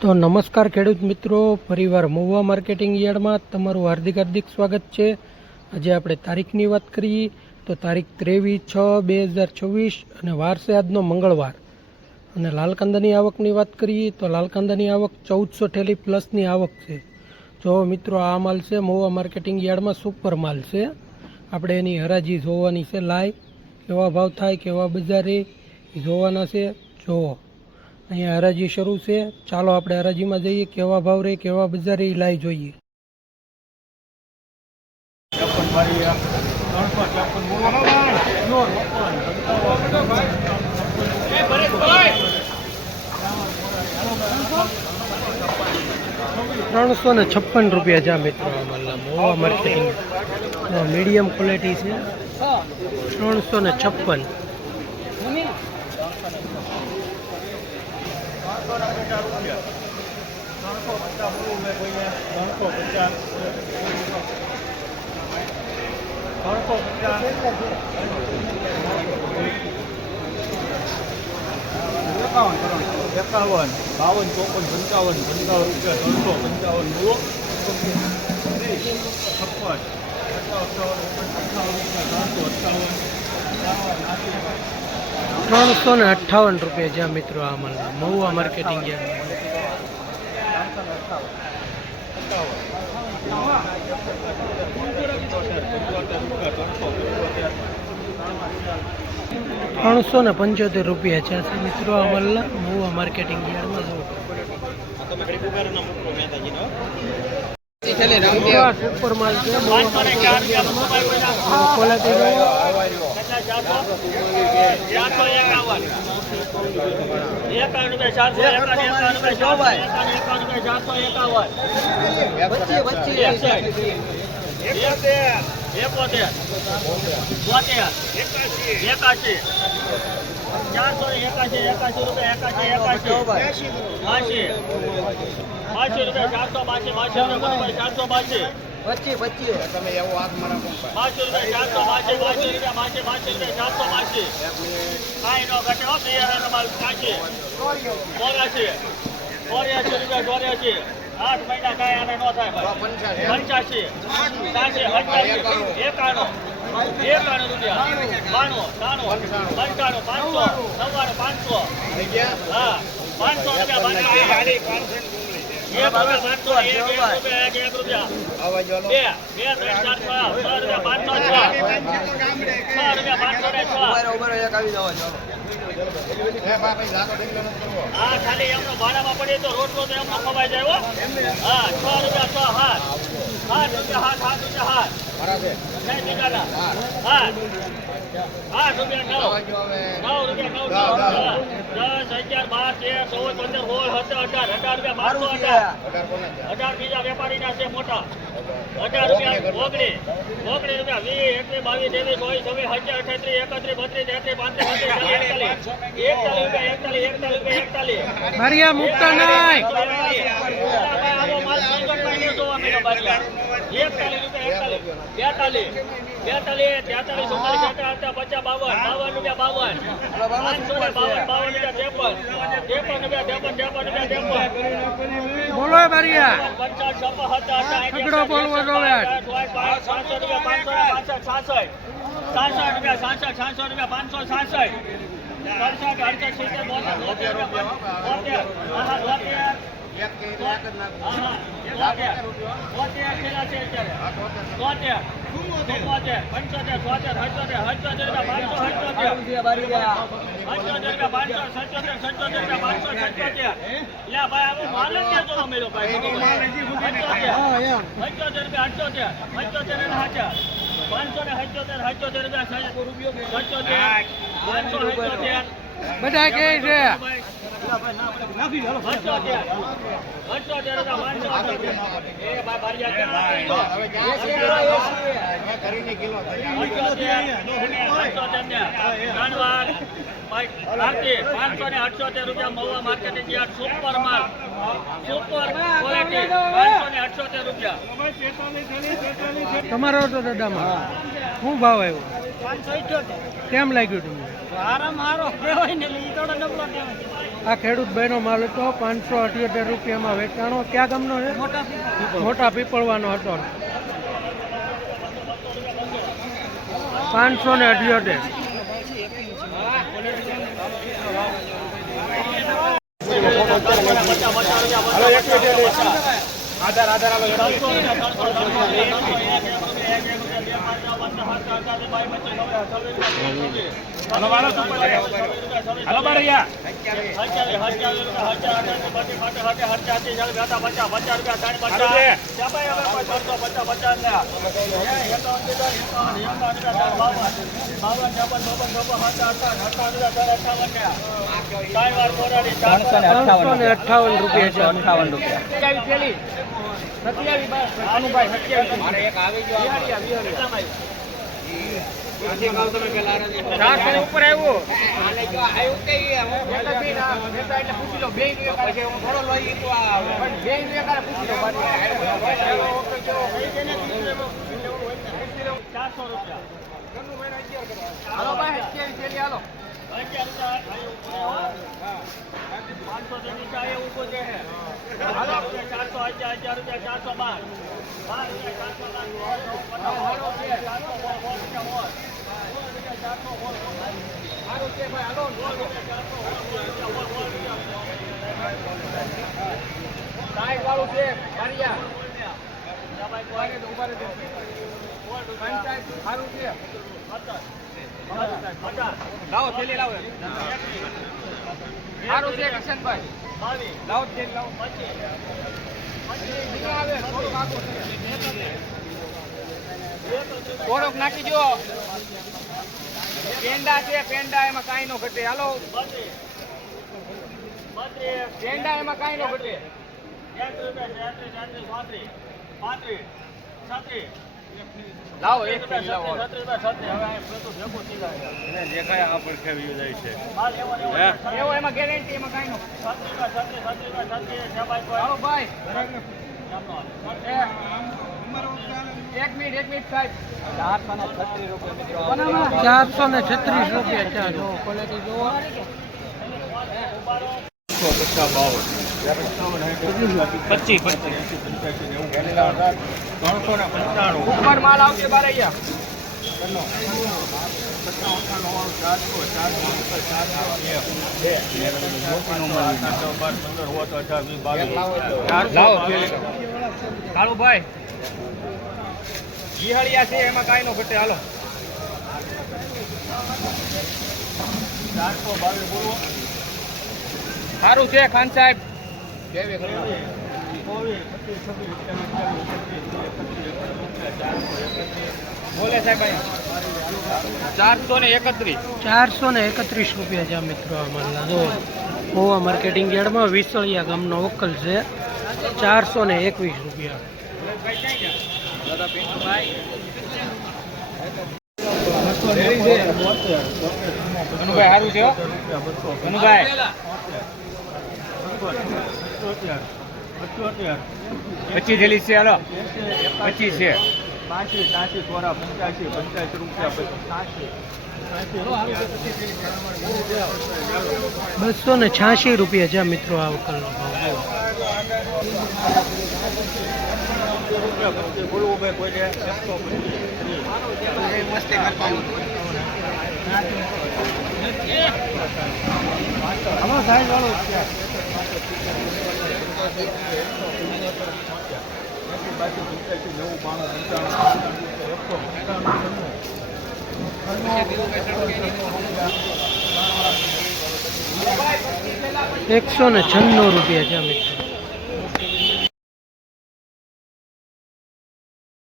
તો નમસ્કાર ખેડૂત મિત્રો, પરિવાર મહુવા માર્કેટિંગ યાર્ડમાં તમારું હાર્દિક સ્વાગત છે। આજે આપણે તારીખની વાત કરીએ તો તારીખ 23/6/2026 અને વાર છે આજનો મંગળવાર। અને લાલ કાંદાની આવકની વાત કરીએ તો લાલ કાંદાની આવક 1400 થેલી પ્લસની આવક છે। જો મિત્રો આ માલ છે મહુવા માર્કેટિંગ યાર્ડમાં સુપર માલ છે। આપણે એની હરાજી જોવાની છે, લાઈવ કેવા ભાવ થાય કેવા બજારે જોવાના છે। જોવો અહીંયા હરાજી શરૂ છે, ચાલો આપણે હરાજીમાં જઈએ, કેવા ભાવ રહે કેવા બજાર એ લાઈ જોઈએ। ₹356 જા મિત્રો અમારા મહુવા માર્કેટિંગ મીડિયમ ક્વોલિટી છે, 356। ₹51, ₹52, ₹54, ₹55, ₹355, ₹358 જ્યાં મિત્રો આ માલ મહુવા માર્કેટિંગ યાર્ડ। ₹375 છે મિત્રો આ માલના મહુવા માર્કેટિંગ યાર્ડમાં। સુપર માલ છે ખાલી એમનો ભાડામાં પડે તો રોટલો તો એમનો ખવાઈ જાય। બીજા વેપારી ના છે મોટા ₹18, ₹19, ₹20, ₹21, ₹22, ₹23, ₹24, ₹28, બોલો બારિયા છગડો બોલવો જોવે બધા કે છે ₹578 મહુવા માર્કેટિંગ યાર્ડ સુપર માલ, સુપર ક્વોલિટી ₹578। તમારો તો દાદામાં શું ભાવ આવ્યો? કેમ લાગ્યું તમને? આ ખેડૂત ભાઈનો માલ હતો 578 રૂપિયામાં વેચાણો. ક્યાં ગામનો છે? મોટા પીપળવાનો હતો. 578. હાલો બારૈયા ઉપર આવ્યું લાવો થેલી લાવો સારું છે કિશનભાઈ લાવો થેલી લાવો થોડોક નાખી જો પેંડા છે પેંડા એમાં કાંઈ નો ઘટે હાલો પેંડા એમાં કાંઈ નો ઘટે લાવો એક લાવો દેખાય આ પડખે વ્યૂ જાય છે એવો એમાં ગેરંટી એમાં કાંઈ નો હાલો ભાઈ એક મિનિટ સાહેબ 436 રૂપિયા 436 રૂપિયા. ચાલો ક્વોલિટી જુઓ. 395 ઉપર માલ આવશે બારૈયા. કાળુભાઈ જીહળિયા છે એમાં કાંઈ નો ઘટે હાલો 422 બોલો સારું છે ખાન સાહેબ બોલે સાહેબ 431 431 રૂપિયા છે મિત્રો. આ માલના જો મહુવા માર્કેટિંગ યાર્ડમાં વિસળિયા ગામનો વકલ છે. 421 રૂપિયા. અનુભાઈ સારું છે અનુભાઈ 25 થેલી છે હાલો 25 છે 85 થોડા 85 રૂપિયા 286 રૂપિયા છે મિત્રો આ વકલનો ભાવ. બોલવું ભાઈ કોઈ મસ્તી કરવાનું આમાં સાઈડ વાળો ₹196 છે મિત્રો.